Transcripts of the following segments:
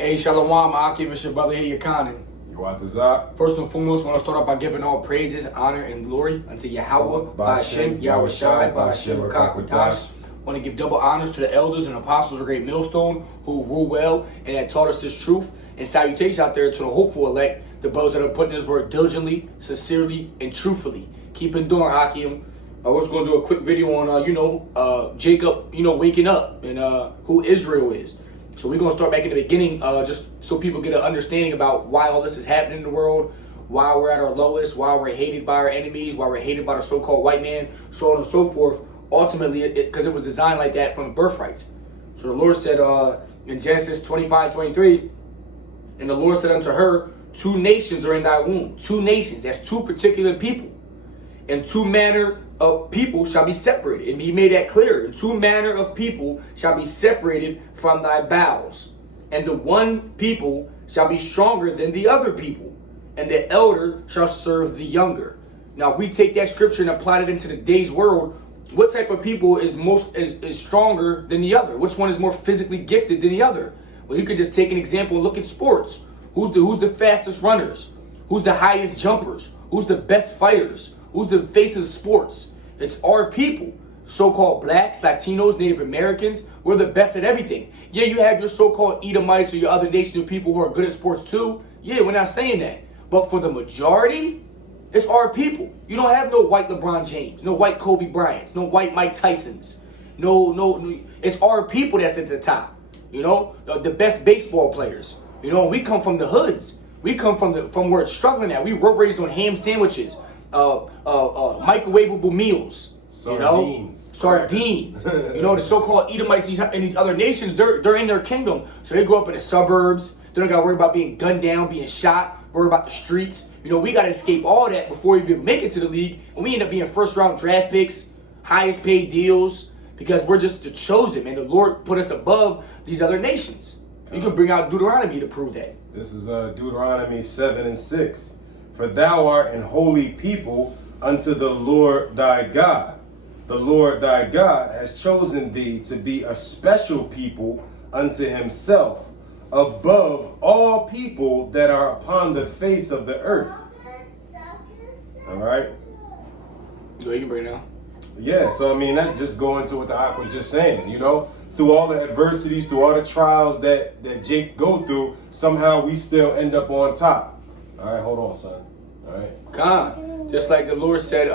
Hey, Shalom, Akim, it's your brother here, Yochanan. Watazak. First and foremost, I want to start off by giving all praises, honor, and glory unto Yahweh, Ba'ashem, Yahweh Shai, Ba'ashem, Rakak, Radash. I want to give double honors to the elders and apostles of Great Millstone who rule well and that taught us this truth. And salutations out there to the hopeful elect, the brothers that are putting this work diligently, sincerely, and truthfully. Keep it doing, Akim. I was going to do a quick video on, Jacob, waking up and who Israel is. So we're going to start back in the beginning, just so people get an understanding about why all this is happening in the world, why we're at our lowest, why we're hated by our enemies, why we're hated by the so-called white man, so on and so forth. Ultimately, because it was designed like that from the birthrights. So the Lord said in Genesis 25:23, and the Lord said unto her, 2 nations are in thy womb. 2 nations, that's 2 particular people. And 2 manner of people shall be separated. And he made that clear. And 2 manner of people shall be separated from thy bowels. And the one people shall be stronger than the other people. And the elder shall serve the younger. Now, if we take that scripture and apply it into today's world, what type of people is stronger than the other? Which one is more physically gifted than the other? Well, you could just take an example and look at sports. Who's the fastest runners? Who's the highest jumpers? Who's the best fighters? Who's the face of sports? It's our people. So-called blacks, Latinos, Native Americans. We're the best at everything. Yeah, you have your so-called Edomites or your other nations of people who are good at sports too. Yeah, we're not saying that. But for the majority, it's our people. You don't have no white LeBron James, no white Kobe Bryants, no white Mike Tysons. No. It's our people that's at the top. The best baseball players. We come from the hoods. We come from where it's struggling at. We were raised on ham sandwiches, microwavable meals. Sardines. The so-called Edomites and these other nations, they're in their kingdom. So they grow up in the suburbs. They don't got to worry about being gunned down, being shot, worry about the streets. We got to escape all that before we even make it to the league. And we end up being first-round draft picks, highest paid deals, because we're just the chosen, man. The Lord put us above these other nations. You can bring out Deuteronomy to prove that. This is Deuteronomy 7:6. For thou art an holy people unto the Lord thy God. The Lord thy God has chosen thee to be a special people unto himself, above all people that are upon the face of the earth. All right? Go, you can bring it down. Yeah, so that just going into what the Ak was just saying, through all the adversities, through all the trials that Jake go through, somehow we still end up on top. All right, hold on, son. All right. God, just like the Lord said,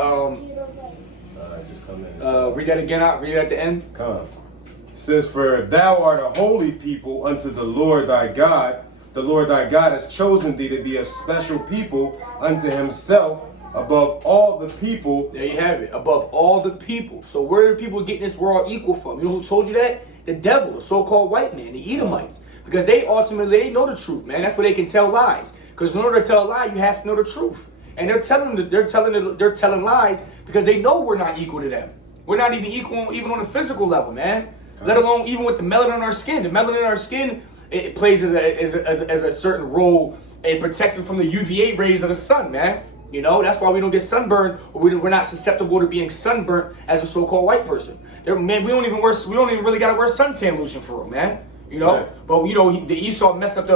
just come in. Read that again out, read it at the end. Come. It says, for thou art a holy people unto the Lord thy God. The Lord thy God has chosen thee to be a special people unto himself, above all the people. There you have it. Above all the people. So where are the people getting this world equal from? You know who told you that? The devil, the so-called white man, the Edomites. Because they ultimately know the truth, man. That's where they can tell lies. Because in order to tell a lie, you have to know the truth. And they're telling lies because they know we're not equal to them. We're not even equal even on a physical level, man. Let alone even with the melanin in our skin. The melanin in our skin, it plays as a certain role. It protects us from the UVA rays of the sun, man. That's why we don't get sunburned, or we're not susceptible to being sunburnt as a so-called white person. Man, we don't even really gotta wear suntan lotion for them, man. Right. But the Esau messed up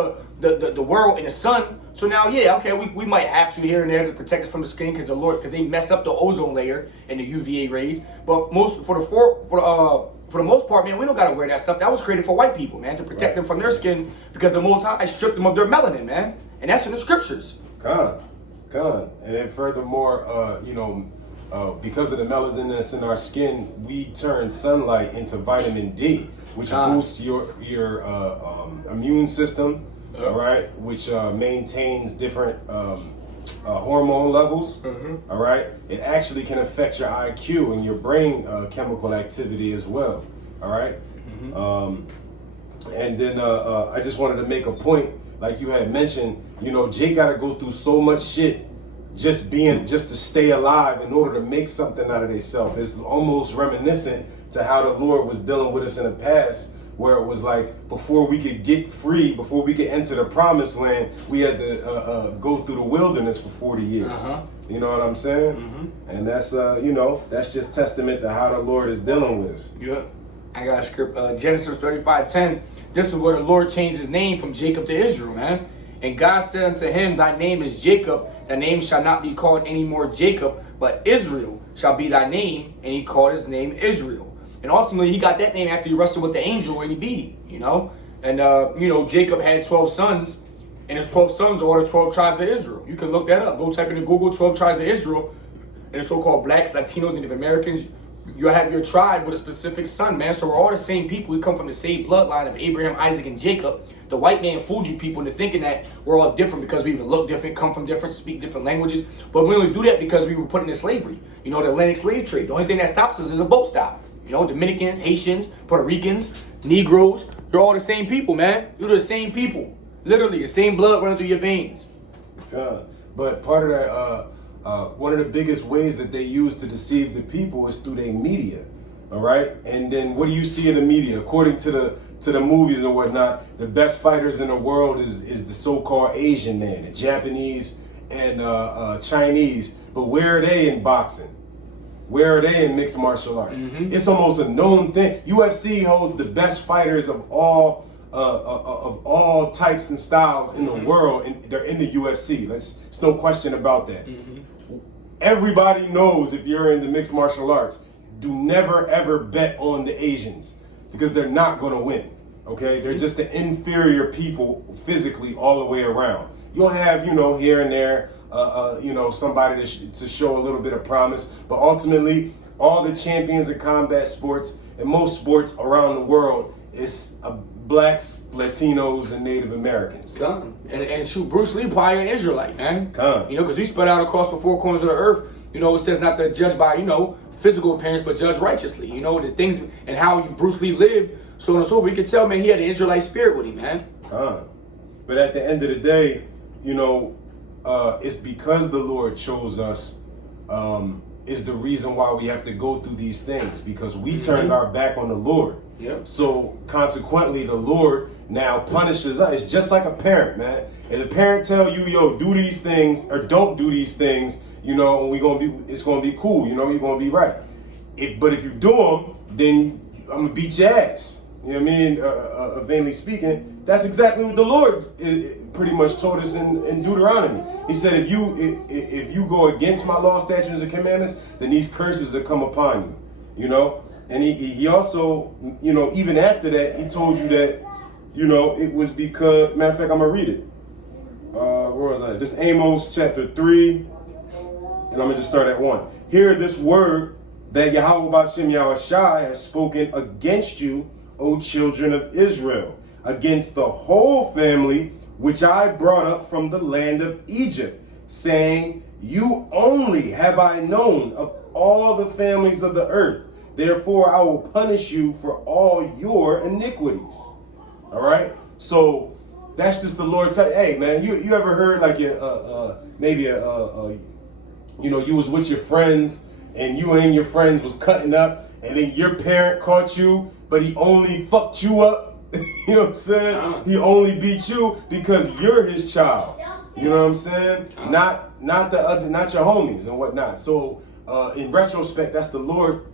the world in the sun. So now, yeah, okay, we might have to here and there to protect us from the skin because they mess up the ozone layer and the UVA rays. But for the most part, man, we don't gotta wear that stuff. That was created for white people, man, to protect them from their skin because the Most High stripped them of their melanin, man, and that's in the scriptures. Con. And then furthermore, because of the melanin that's in our skin, we turn sunlight into vitamin D, which boosts your immune system, all right, which maintains different hormone levels, all right. It actually can affect your IQ and your brain chemical activity as well, all right. And then I just wanted to make a point, like you had mentioned, Jay got to go through so much shit just to stay alive in order to make something out of themselves. It's almost reminiscent to how the Lord was dealing with us in the past, where it was like before we could get free, before we could enter the promised land, we had to go through the wilderness for 40 years. You know what I'm saying? And that's that's just testament to how the Lord is dealing with us. Yeah. I got a script. Genesis 35:10. This is where the Lord changed his name from Jacob to Israel, man. And God said unto him, thy name is Jacob. Thy name shall not be called any more Jacob, but Israel shall be thy name. And he called his name Israel. And ultimately, he got that name after he wrestled with the angel and he beat him, you know. And, Jacob had 12 sons. And his 12 sons are the 12 tribes of Israel. You can look that up. Go type into Google 12 tribes of Israel. And the so-called blacks, Latinos, Native Americans. You'll have your tribe with a specific son, man. So we're all the same people. We come from the same bloodline of Abraham, Isaac, and Jacob. The white man fooled you people into thinking that we're all different because we even look different, come from different, speak different languages. But we only do that because we were put into slavery. You know, the Atlantic slave trade. The only thing that stops us is a boat stop. You know, Dominicans, Haitians, Puerto Ricans, Negroes. You're all the same people, man. You're the same people. Literally, the same blood running through your veins. God. But part of that, one of the biggest ways that they use to deceive the people is through their media. All right, and then what do you see in the media? According to the movies and whatnot, the best fighters in the world is the so-called Asian man, the Japanese and Chinese. But where are they in boxing? Where are they in mixed martial arts? Mm-hmm. It's almost a known thing. UFC holds the best fighters of all types and styles in the world, and they're in the UFC. There's no question about that. Mm-hmm. Everybody knows if you're in the mixed martial arts, do never ever bet on the Asians because they're not going to win. Okay, they're just the inferior people physically all the way around. You'll have, here and there, somebody to show a little bit of promise, but ultimately, all the champions of combat sports and most sports around the world is blacks, Latinos, and Native Americans. Come and shoot, Bruce Lee probably an Israelite, man. Come, because we spread out across the four corners of the earth. It says not to judge by physical appearance, but judge righteously. The things and how Bruce Lee lived, so on and so forth. You can tell, man, he had an Israelite spirit with him, man. But at the end of the day, it's because the Lord chose us, is the reason why we have to go through these things, because we turned our back on the Lord. Yep. So consequently, the Lord now punishes us. It's just like a parent, man. If the parent tell you, do these things or don't do these things, it's gonna be cool. You're gonna be right. But if you do them, then I'm gonna beat your ass. You know what I mean? Vainly speaking, that's exactly what the Lord pretty much told us in Deuteronomy. He said, if you go against my law, statutes, and commandments, then these curses will come upon you. And he also, even after that, he told you that, it was because. Matter of fact, I'm gonna read it. Where was I? This Amos chapter 3. And I'm going to just start at 1. Hear this word that Yahweh B'Shem Yahushai has spoken against you, O children of Israel, against the whole family which I brought up from the land of Egypt, saying, you only have I known of all the families of the earth. Therefore, I will punish you for all your iniquities. All right? So that's just the Lord telling. Hey, man, you ever heard like you was with your friends and you and your friends was cutting up and then your parent caught you, but he only fucked you up. You know what I'm saying? He only beat you because you're his child. You know what I'm saying? Not your homies and whatnot. So in retrospect, that's the Lord,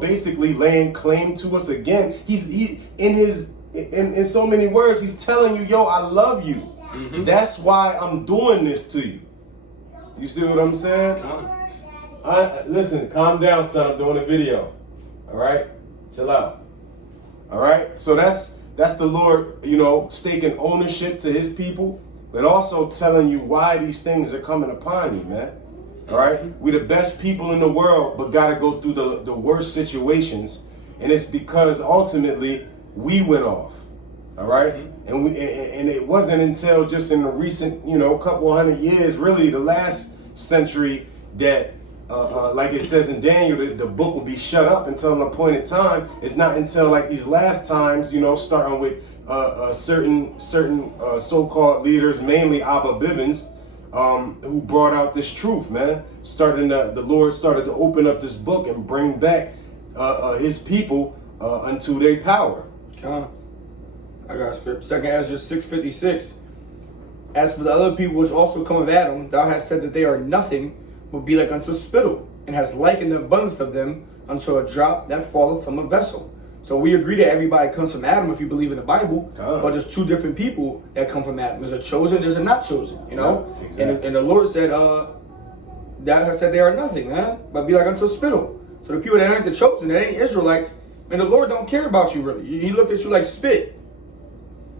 basically laying claim to us again. He in so many words, he's telling you, I love you. Mm-hmm. That's why I'm doing this to you. You see what I'm saying? Listen, calm down, son. I'm doing a video. All right? Chill out. All right? So that's the Lord, staking ownership to his people, but also telling you why these things are coming upon you, man. All right? We're the best people in the world, but got to go through the worst situations. And it's because ultimately we went off. All right? And it wasn't until just in the recent, couple 100 years, really the last century, that like it says in Daniel, the book will be shut up until an appointed time. It's not until like these last times, starting with certain so-called leaders, mainly Abba Bivens, who brought out this truth, man. The Lord started to open up this book and bring back his people unto their power. I got a script. 2 Ezra 6:56. As for the other people which also come of Adam, thou hast said that they are nothing, but be like unto spittle, and hast likened the abundance of them unto a drop that falleth from a vessel. So we agree that everybody comes from Adam if you believe in the Bible, God. but there's two different people that come from Adam. There's a chosen, there's a not chosen, you know? Yeah, exactly. And the Lord said, that said they are nothing, man, but be like unto a spittle. So the people that ain't the chosen, that ain't Israelites, and the Lord don't care about you really. He looked at you like spit.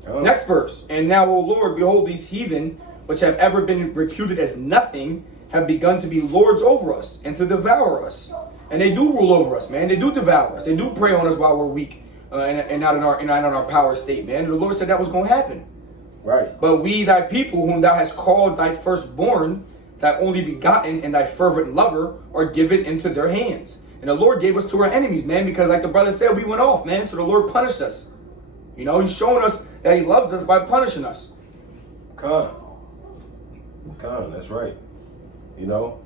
Oh. Next verse. And now, O Lord, behold, these heathen, which have ever been reputed as nothing, have begun to be lords over us and to devour us. And they do rule over us, man. They do devour us. They do prey on us while we're weak and not in our power state, man. And the Lord said that was going to happen. Right. But we, thy people, whom thou hast called thy firstborn, thy only begotten, and thy fervent lover, are given into their hands. And the Lord gave us to our enemies, man, because like the brother said, we went off, man. So the Lord punished us. You know, he's showing us that he loves us by punishing us. Con, that's right. You know,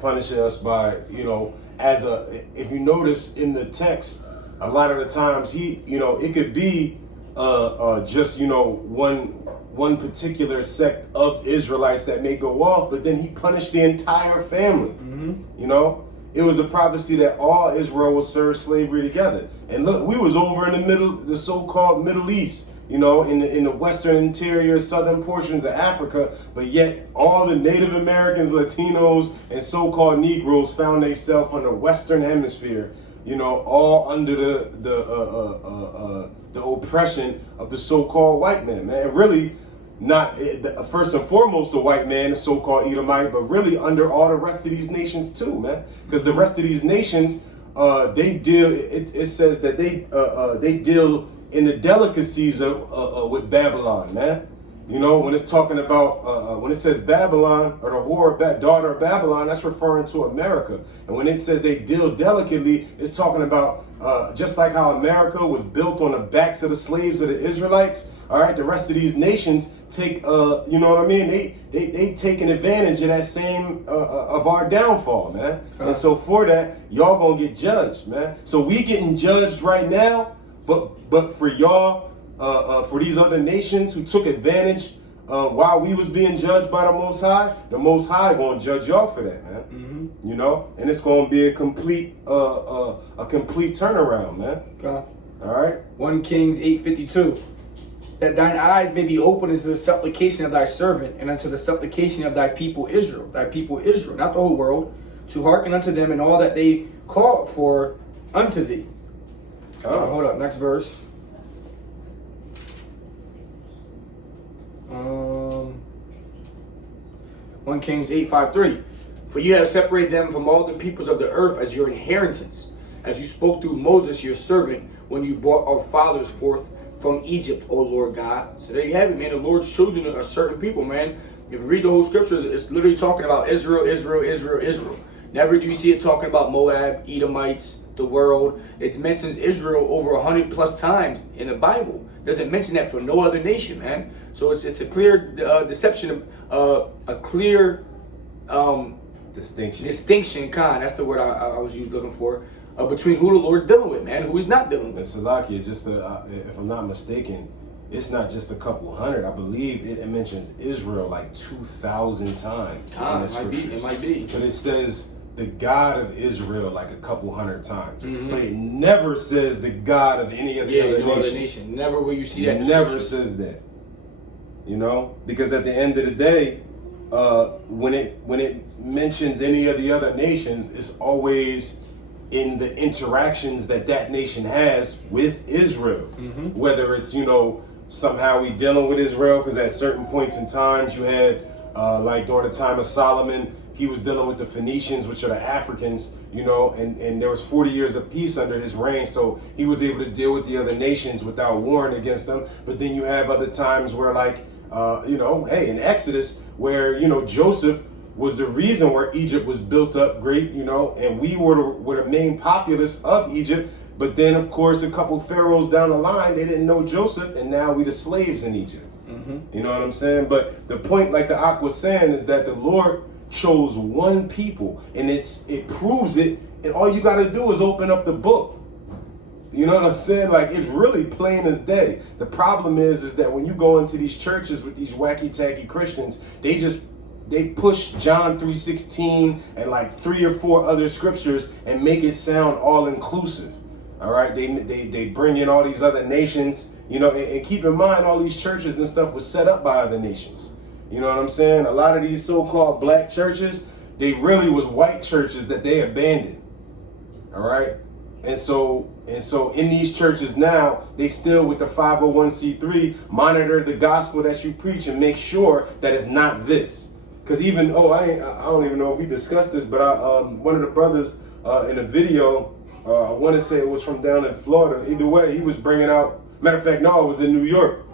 punishing us by, you know, if you notice in the text, a lot of the times it could be just, you know, one particular sect of Israelites that may go off, but then he punished the entire family. Mm-hmm. You know, it was a prophecy that all Israel will serve slavery together. And look, we was over in the so-called Middle East, you know, in the western interior, southern portions of Africa, but yet all the Native Americans, Latinos, and so-called Negroes found themselves on the Western Hemisphere, you know, all under the oppression of the so-called white man, man. Really, not first and foremost the white man, the so-called Edomite, but really under all the rest of these nations too, man. Because the rest of these nations, they deal. It says that they deal in the delicacies with Babylon, man. You know, when it's talking about when it says Babylon or the whore daughter of Babylon, that's referring to America. And when it says they deal delicately, it's talking about just like how America was built on the backs of the slaves of the Israelites. All right, the rest of these nations take, you know what I mean? They taking advantage of that same of our downfall, man. And so for that, y'all gonna get judged, man. So we getting judged right now, but for y'all, for these other nations who took advantage while we was being judged by the Most High gonna judge y'all for that, man. Mm-hmm. You know, and it's gonna be a complete turnaround, man. Okay. All right. 1 Kings 8:52. That thine eyes may be open unto the supplication of thy servant, and unto the supplication of thy people Israel, not the whole world, to hearken unto them in all that they call for unto thee. Hold up, next verse. 1 Kings 8:5-3. For you have separated them from all the peoples of the earth as your inheritance, as you spoke through Moses your servant, when you brought our fathers forth from Egypt, O Lord God. So there you have it, man. The Lord's chosen a certain people, man. If you read the whole scriptures, it's literally talking about Israel, Israel, Israel, Israel. Never do you see it talking about Moab, Edomites, the world. It mentions Israel over 100+ times in the Bible. It doesn't mention that for no other nation, man. So it's a clear deception, a clear distinction, that's the word I was looking for. Between who the Lord's dealing with, man, who he's not dealing with. And Salakia, just if I'm not mistaken, it's not just a couple hundred. I believe it mentions Israel like 2,000 times in the scriptures. It might be. But it says the God of Israel like a couple hundred times. Mm-hmm. But it never says the God of any of the other nations. Never will you see that. It never says that. You know, because at the end of the day, when it mentions any of the other nations, it's always in the interactions that nation has with Israel. Mm-hmm. Whether it's, you know, somehow we dealing with Israel, because at certain points in times you had, like during the time of Solomon, he was dealing with the Phoenicians, which are the Africans, you know, and there was 40 years of peace under his reign, so he was able to deal with the other nations without warring against them. But then you have other times where, like, you know, hey, in Exodus, where, you know, Joseph was the reason where Egypt was built up great, you know, and we were the main populace of Egypt. But then, of course, a couple pharaohs down the line, they didn't know Joseph, and now we the slaves in Egypt. Mm-hmm. You know what I'm saying? But the point, like the Ak was saying, is that the Lord chose one people, and it proves it, and all you got to do is open up the book. You know what I'm saying? Like, it's really plain as day. The problem is that when you go into these churches with these wacky-tacky Christians, they push John 3:16 and like 3 or 4 other scriptures and make it sound all inclusive. All right, they bring in all these other nations, you know, and keep in mind all these churches and stuff was set up by other nations. You know what I'm saying? A lot of these so-called black churches, they really was white churches that they abandoned. All right, and so in these churches now, they still with the 501c3 monitor the gospel that you preach and make sure that it's not this. Because even I don't even know if we discussed this, but one of the brothers in a video. I want to say it was from down in Florida. Either way, he was bringing out, matter of fact, no, it was in New York.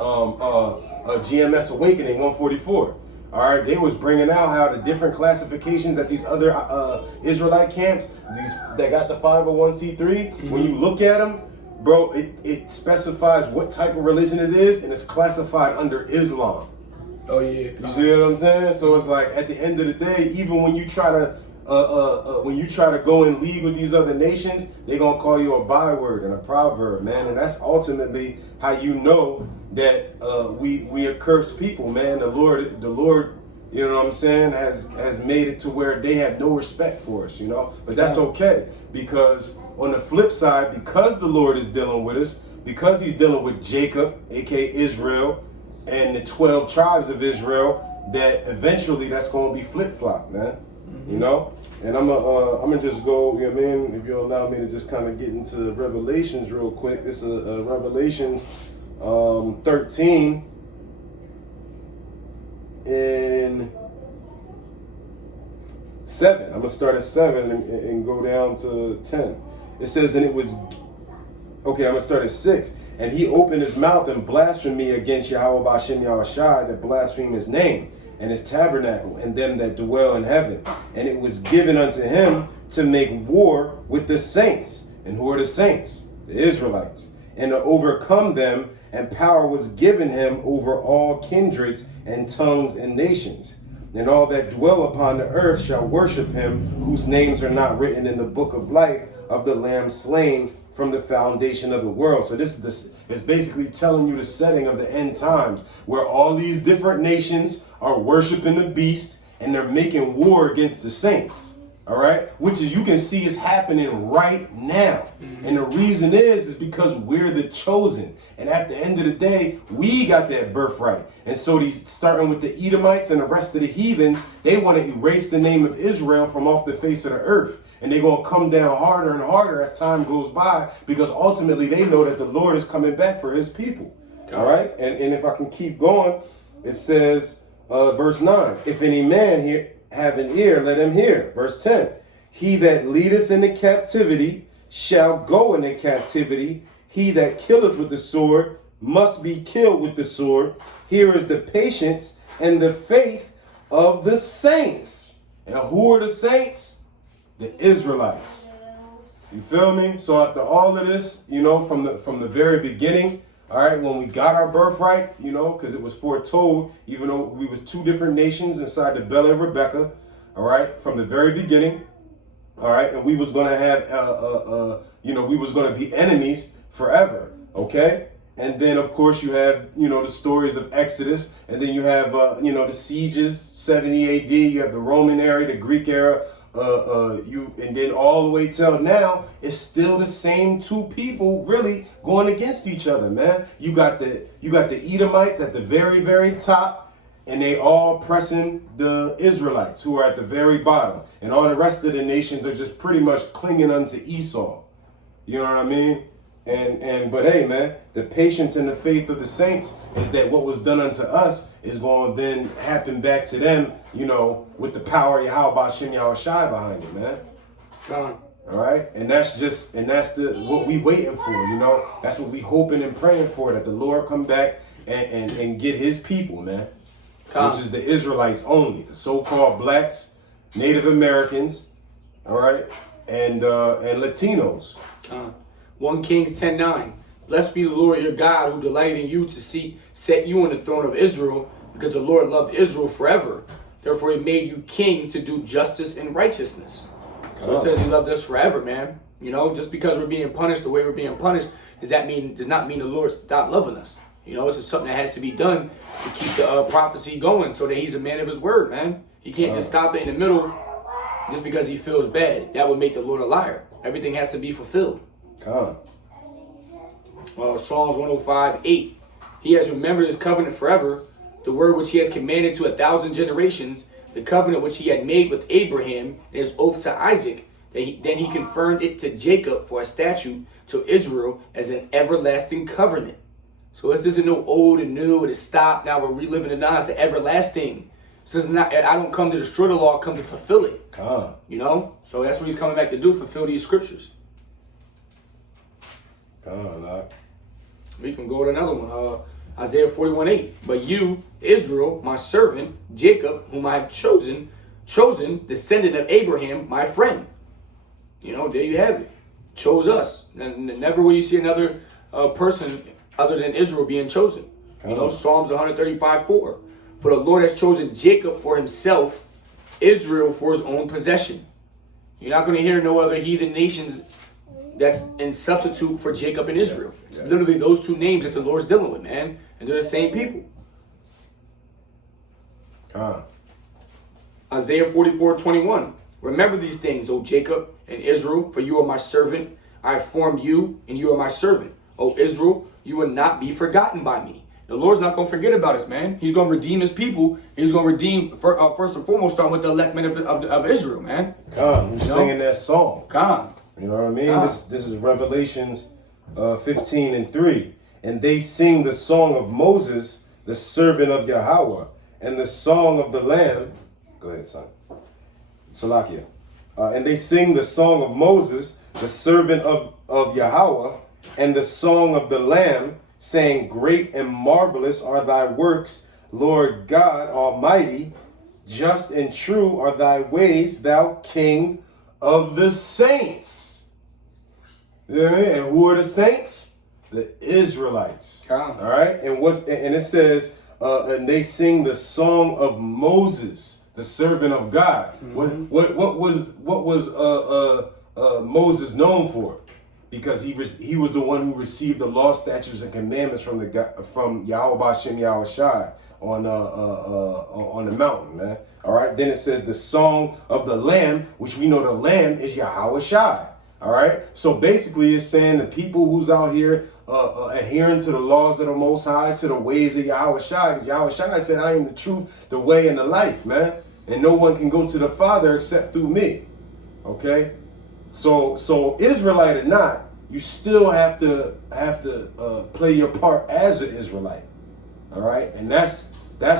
GMS Awakening 144. All right, they was bringing out how the different classifications at these other Israelite camps, these that got the 501c3, when you look at them, bro, it specifies what type of religion it is, and it's classified under Islam. Oh, yeah. You see what I'm saying? So it's like, at the end of the day, even when you try to go in league with these other nations, they're gonna call you a byword and a proverb, man. And that's ultimately how you know that we are cursed people, man. The Lord, you know what I'm saying, has made it to where they have no respect for us, you know. But that's okay, because on the flip side, because the Lord is dealing with us, because he's dealing with Jacob, aka Israel, and the 12 tribes of Israel, that eventually that's gonna be flip-flop, man. You know? And I'm gonna just go, you know what I mean, if you'll allow me to just kind of get into Revelations real quick. This is Revelations 13 and 7. I'm gonna start at 7 and go down to 10. It says, and it was, okay, I'm gonna start at 6. And he opened his mouth and blasphemed me against Yahweh Ba'Shem Yahushai, that blaspheme his name and his tabernacle, and them that dwell in heaven. And it was given unto him to make war with the saints. And who are the saints? The Israelites. And to overcome them, and power was given him over all kindreds and tongues and nations. And all that dwell upon the earth shall worship him, whose names are not written in the book of life of the Lamb slain from the foundation of the world. So this is basically telling you the setting of the end times, where all these different nations are worshiping the beast and they're making war against the saints. All right, which is, you can see is happening right now. And the reason is because we're the chosen. And at the end of the day, we got that birthright. And so these, starting with the Edomites and the rest of the heathens, they want to erase the name of Israel from off the face of the earth. And they're going to come down harder and harder as time goes by, because ultimately they know that the Lord is coming back for his people. All right. And if I can keep going, it says, verse 9, if any man have an ear, let him hear. Verse 10, he that leadeth into captivity shall go into captivity. He that killeth with the sword must be killed with the sword. Here is the patience and the faith of the saints. And who are the saints? The Israelites. You feel me? So after all of this, you know, from the very beginning, all right, when we got our birthright, you know, because it was foretold, even though we was two different nations inside the belly of Rebecca, all right, from the very beginning, all right, and we was going to have, you know, we was going to be enemies forever, okay? And then, of course, you have, you know, the stories of Exodus, and then you have, you know, the sieges, 70 AD, you have the Roman era, the Greek era, and then all the way till now, it's still the same two people really going against each other, man. You got the Edomites at the very, very top, and they all pressing the Israelites, who are at the very bottom, and all the rest of the nations are just pretty much clinging unto Esau. You know what I mean? But hey, man, the patience and the faith of the saints is that what was done unto us is going to then happen back to them, you know, with the power of Yahweh Ba'Shem Yahushai behind it, man. All right, and that's what we waiting for, you know. That's what we hoping and praying for, that the Lord come back and get his people, man, which is the Israelites only, the so-called blacks, Native Americans, all right, and Latinos. 1 Kings 10:9. Blessed be the Lord your God, who delighted in you to set you on the throne of Israel, because the Lord loved Israel forever. Therefore he made you king to do justice and righteousness. So it says he loved us forever, man. You know, just because we're being punished the way we're being punished, does not mean the Lord stopped loving us. You know, it's just something that has to be done to keep the prophecy going, so that he's a man of his word, man. He can't just stop it in the middle just because he feels bad. That would make the Lord a liar. Everything has to be fulfilled. Come. Psalms 105:8. He has remembered his covenant forever, the word which he has commanded to 1,000 generations, the covenant which he had made with Abraham and his oath to Isaac. Then he confirmed it to Jacob for a statute, to Israel as an everlasting covenant. So this isn't no old and new, it is stopped. Now we're reliving it now. It's the everlasting. So it's not, I don't come to destroy the law, I come to fulfill it. Come. You know? So that's what he's coming back to do, fulfill these scriptures. Come, Lord. We can go to another one. Isaiah 41:8. But you, Israel, my servant, Jacob, whom I have chosen, descendant of Abraham, my friend. You know, there you have it. Chose us. And never will you see another person other than Israel being chosen. You know, Psalms 135:4. For the Lord has chosen Jacob for himself, Israel for his own possession. You're not going to hear no other heathen nations that's in substitute for Jacob and Israel. It's literally those two names that the Lord's dealing with, man. And they're the same people. Isaiah 44:21. Remember these things, O Jacob and Israel, for you are my servant. I have formed you, and you are my servant. O Israel, you will not be forgotten by me. The Lord's not going to forget about us, man. He's going to redeem his people. He's going to redeem, first and foremost, starting with the elect men of Israel, man. We're singing that song. You know what I mean? This is Revelations 15:3. And they sing the song of Moses, the servant of Yahweh, and the song of the Lamb. Go ahead, son. Salakia. And they sing the song of Moses, the servant of Yahweh, and the song of the Lamb, saying, great and marvelous are thy works, Lord God Almighty. Just and true are thy ways, thou King of the saints. You know what I mean? And who are the saints? The Israelites. All right. And it says, and they sing the song of Moses, the servant of God. Mm-hmm. What was Moses known for? Because he was the one who received the law, statutes, and commandments from Yahweh Bashem Yahweh Shai on the mountain, man. All right. Then it says the song of the Lamb, which we know the Lamb is Yahweh Shai. All right. So basically, it's saying the people who's out here adhering to the laws of the Most High, to the ways of Yahweh Shai, because Yahweh Shai said, "I am the truth, the way, and the life, man. And no one can go to the Father except through me." Okay. So Israelite or not, you still have to play your part as an Israelite. All right. And that's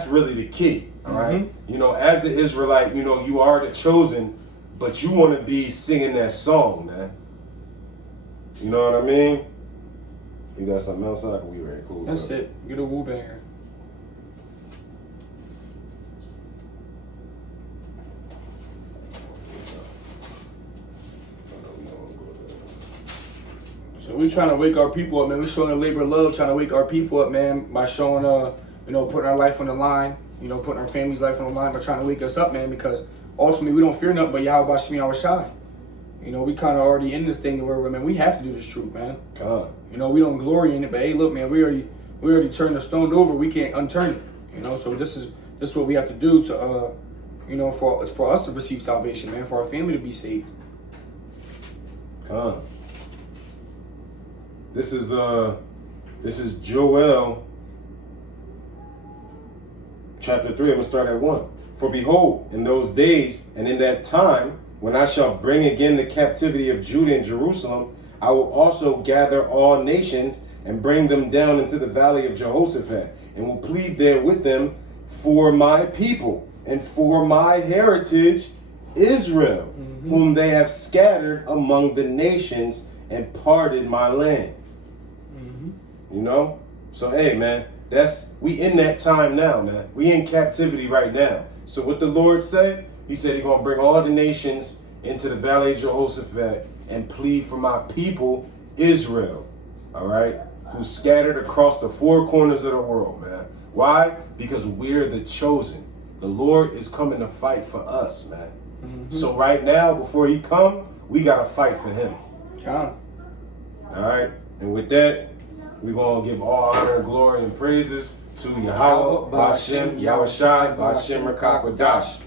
really the key. All right. You know, as an Israelite, you know, you are the chosen, but you want to be singing that song, man. You know what I mean? You got something else up? We very cool. That's it. Get a woo banger. So we're trying to wake our people up, man. We're showing a labor of love, trying to wake our people up, man, by showing, putting our life on the line, putting our family's life on the line, by trying to wake us up, man, because ultimately we don't fear nothing but Yahweh Bashem Yahweh Shai. We kind of already in this thing where, man, we have to do this truth, man. God. We don't glory in it, but hey, look, man, we already turned the stone over. We can't unturn it, So this is what we have to do to, for us to receive salvation, man, for our family to be saved. God. This is Joel chapter 3. I'm gonna start at 1. For behold, in those days and in that time, when I shall bring again the captivity of Judah and Jerusalem, I will also gather all nations and bring them down into the valley of Jehoshaphat, and will plead there with them for my people and for my heritage, Israel, whom they have scattered among the nations and parted my land. So hey, man, we in that time now, man. We in captivity right now. So what the Lord said, he said he's gonna bring all the nations into the valley of Jehoshaphat and plead for my people, Israel, all right, who's scattered across the four corners of the world, man. Why? Because we're the chosen. The Lord is coming to fight for us, man. So right now, before he come, we gotta fight for him. All right, and with that, we're going to give all honor and glory and praises to Yahweh, Bashem, Yahweh Shai, Bashem Rakakwadash.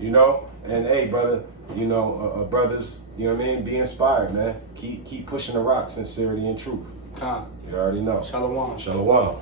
And hey, brother, you know, brothers, you know what I mean? Be inspired, man. Keep pushing the rock, sincerity and truth. Khan. You already know. Shalom. Shalom.